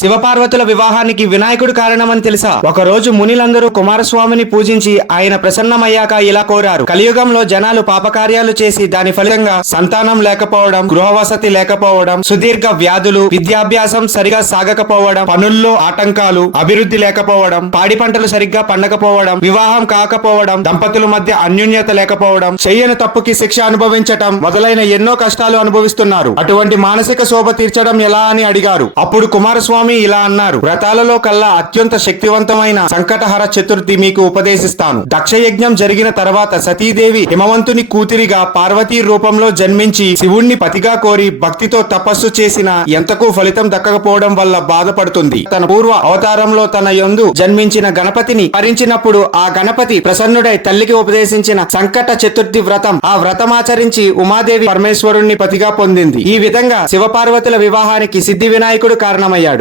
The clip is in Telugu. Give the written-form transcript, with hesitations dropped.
శివపార్వతుల వివాహానికి వినాయకుడు కారణమని తెలుసా? ఒక రోజు మునిలందరూ కుమారస్వామిని పూజించి ఆయన ప్రసన్నమయ్యాక ఇలా కోరారు. కలియుగంలో జనాలు పాపకార్యాలు చేసి దాని ఫలితంగా సంతానం లేకపోవడం, గృహవసతి లేకపోవడం, సుదీర్ఘ వ్యాధులు, విద్యాభ్యాసం సరిగా సాగకపోవడం, పనుల్లో ఆటంకాలు, అభివృద్ధి లేకపోవడం, పాడి పంటలు సరిగ్గా పండకపోవడం, వివాహం కాకపోవడం, దంపతుల మధ్య అన్యోన్యత లేకపోవడం, చెయ్యని తప్పుకి శిక్ష అనుభవించటం మొదలైన ఎన్నో కష్టాలు అనుభవిస్తున్నారు. అటువంటి మానసిక శోభ తీర్చడం ఎలా అని అడిగారు. అప్పుడు కుమారస్వామి ఇలా అన్నారు. వ్రతాలలో కల్లా అత్యంత శక్తివంతమైన సంకటహర చతుర్థి మీకు ఉపదేశిస్తాను. దక్షయజ్ఞం జరిగిన తర్వాత సతీదేవి హిమవంతుని కూతురిగా పార్వతీ రూపంలో జన్మించి శివుణ్ణి పతిగా కోరి భక్తితో తపస్సు చేసిన ఎంతకు ఫలితం దక్కకపోవడం వల్ల బాధపడుతుంది. తన పూర్వ అవతారంలో తన యందు జన్మించిన గణపతిని హరించినప్పుడు ఆ గణపతి ప్రసన్నుడై తల్లికి ఉపదేశించిన సంకట చతుర్థి వ్రతం, ఆ వ్రతమాచరించి ఉమాదేవి పరమేశ్వరుణ్ణి పతిగా పొందింది. ఈ విధంగా శివపార్వతుల వివాహానికి సిద్ధి వినాయకుడు కారణమయ్యాడు.